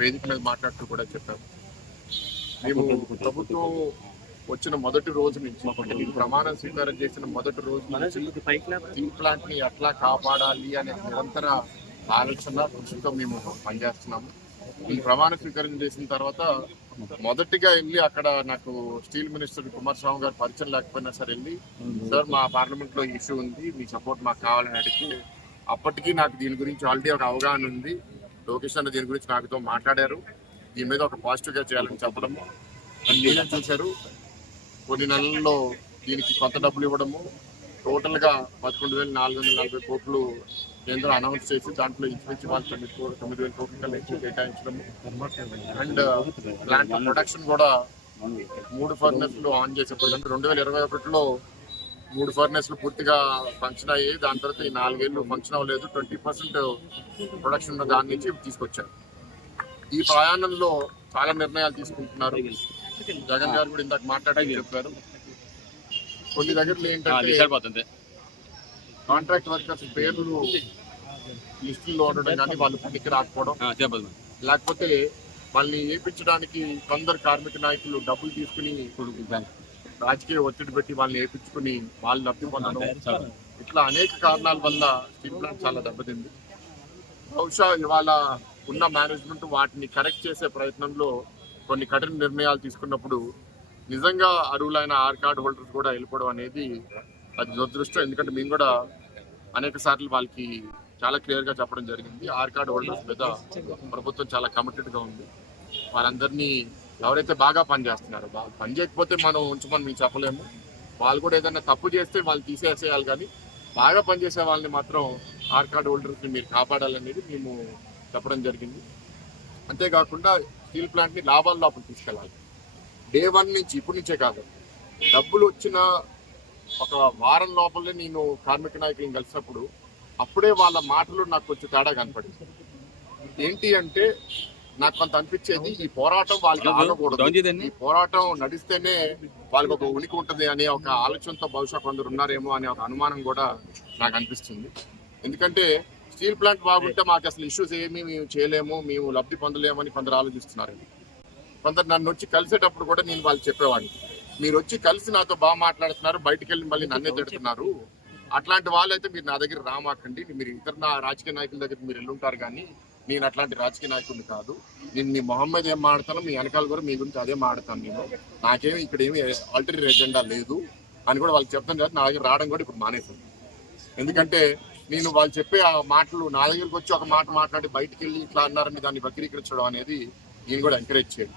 వేదిక మీద మాట్లాడుతూ కూడా చెప్పాము మేము ప్రభుత్వం వచ్చిన మొదటి రోజు నుంచి ప్రమాణ స్వీకారం చేసిన మొదటి రోజు నుంచి ఈ ప్లాంట్ ని ఎట్లా కాపాడాలి అనే నిరంతర ఆలోచన కృషితో మేము పనిచేస్తున్నాము ఈ ప్రమాణ స్వీకారం చేసిన తర్వాత మొదటిగా వెళ్ళి అక్కడ నాకు స్టీల్ మినిస్టర్ కుమారస్వామి గారు పరిచయం లేకపోయినా సరే వెళ్ళి సార్ మా పార్లమెంట్ లో ఇష్యూ ఉంది మీ సపోర్ట్ మాకు కావాలని అడిగి అప్పటికీ నాకు దీని గురించి ఆల్రెడీ ఒక అవగాహన ఉంది లోకేష్ అన్న దీని గురించి నాకుతో మాట్లాడారు దీని మీద ఒక పాజిటివ్గా చేయాలని చెప్పడము నిర్ణయం చూశారు కొన్ని నెలల్లో దీనికి కొంత డబ్బులు ఇవ్వడము టోటల్గా పదకొండు వేల నాలుగు వందల నలభై కోట్లు కేంద్రం అనౌన్స్ చేసి దాంట్లో ఇంచుమించి వాళ్ళు తొమ్మిది కోట్ల తొమ్మిది వేల కోట్ల కన్నా ఎక్కువ కేటాయించడము అండ్ ప్లాంట్ ప్రొడక్షన్ కూడా మూడు ఫర్నర్స్లు ఆన్ చేసే రెండు వేల ఇరవై ఒకటిలో మూడు ఫర్నెస్లు పూర్తిగా ఫంక్షన్ అయ్యి దాని తర్వాత ఈ నాలుగేళ్ళు ఫంక్షన్ అవ్వలేదు ట్వంటీ పర్సెంట్ ప్రొడక్షన్ ఉన్న దాని నుంచి తీసుకొచ్చారు ఈ ప్రయాణంలో చాలా నిర్ణయాలు తీసుకుంటున్నారు జగన్ గారు కూడా ఇందాక మాట్లాడని చెప్పారు కొన్ని దగ్గరలో ఏంటంటే కాంట్రాక్ట్ వర్కర్స్ పేర్లు లిస్టుల్లో ఉండడం కానీ వాళ్ళు పనికి రాకపోవడం లేకపోతే వాళ్ళని ఏపించడానికి కొందరు కార్మిక నాయకులు డబ్బులు తీసుకుని రాజకీయ ఒత్తిడి పెట్టి వాళ్ళని ఏపించుకుని వాళ్ళు లబ్ధి పొందడం ఇట్లా అనేక కారణాల వల్ల స్టీల్ ప్లాంట్ చాలా దెబ్బతింది బహుశా ఇవాళ ఉన్న మేనేజ్మెంట్ వాటిని కరెక్ట్ చేసే ప్రయత్నంలో కొన్ని కఠిన నిర్ణయాలు తీసుకున్నప్పుడు నిజంగా అరువులైన ఆర్ కార్డు హోల్డర్స్ కూడా వెళ్ళిపోవడం అనేది అది దురదృష్టం ఎందుకంటే మేము కూడా అనేక సార్లు వాళ్ళకి చాలా క్లియర్గా చెప్పడం జరిగింది ఆర్ కార్డు హోల్డర్స్ మీద ప్రభుత్వం చాలా కమిటెడ్గా ఉంది వారందరినీ ఎవరైతే బాగా పనిచేస్తున్నారో పని చేయకపోతే మనం ఉంచమని మేము చెప్పలేము వాళ్ళు కూడా ఏదైనా తప్పు చేస్తే వాళ్ళు తీసేసేయాలి కానీ బాగా పనిచేసే వాళ్ళని మాత్రం ఆర్ కార్డు హోల్డర్స్ని మీరు కాపాడాలనేది మేము చెప్పడం జరిగింది అంతేకాకుండా స్టీల్ ప్లాంట్ని లాభాల లోపల తీసుకెళ్ళాలి డే వన్ నుంచి ఇప్పటి నుంచే కాదు డబ్బులు వచ్చిన ఒక వారం లోపలే నేను కార్మిక నాయకులను కలిసినప్పుడు అప్పుడే వాళ్ళ మాటలు నాకు కొంచెం తేడా కనపడింది ఏంటి అంటే నాకు కొంత అనిపించేది ఈ పోరాటం వాళ్ళకి ఆగకూడదు ఈ పోరాటం నడిస్తేనే వాళ్ళకి ఒక ఉనికి ఉంటుంది అనే ఒక ఆలోచనతో బహుశా కొందరు ఉన్నారేమో అనే ఒక అనుమానం కూడా నాకు అనిపిస్తుంది ఎందుకంటే స్టీల్ ప్లాంట్ బాగుంటే మాకు అసలు ఇష్యూస్ ఏమి మేము చేయలేము మేము లబ్ధి పొందలేమని కొందరు ఆలోచిస్తున్నారు కొందరు నన్ను వచ్చి కలిసేటప్పుడు కూడా నేను వాళ్ళు చెప్పేవాడిని మీరు వచ్చి కలిసి నాతో బాగా మాట్లాడుతున్నారు బయటకు వెళ్ళి మళ్ళీ నన్నే తిడుతున్నారు అట్లాంటి వాళ్ళైతే మీరు నా దగ్గర రామాకండి మీరు ఇతర రాజకీయ నాయకుల దగ్గర మీరు వెళ్ళుంటారు కానీ నేను అట్లాంటి రాజకీయ నాయకుడిని కాదు నేను మీ మొహమ్మద్ ఏం మాడతాను మీ వెనకాల కూడా మీ గురించి అదే మాడతాను నేను నాకేమి ఇక్కడ ఏమి ఆల్టరీ ఎజెండా లేదు అని కూడా వాళ్ళు చెప్తాను కదా నా దగ్గర రావడం కూడా ఇప్పుడు మానేసింది ఎందుకంటే నేను వాళ్ళు చెప్పే ఆ మాటలు నా దగ్గరకు వచ్చి ఒక మాట మాట్లాడి బయటకు వెళ్ళి ఇట్లా అన్నారని దాన్ని వక్రీకరించడం అనేది నేను కూడా ఎంకరేజ్ చేయను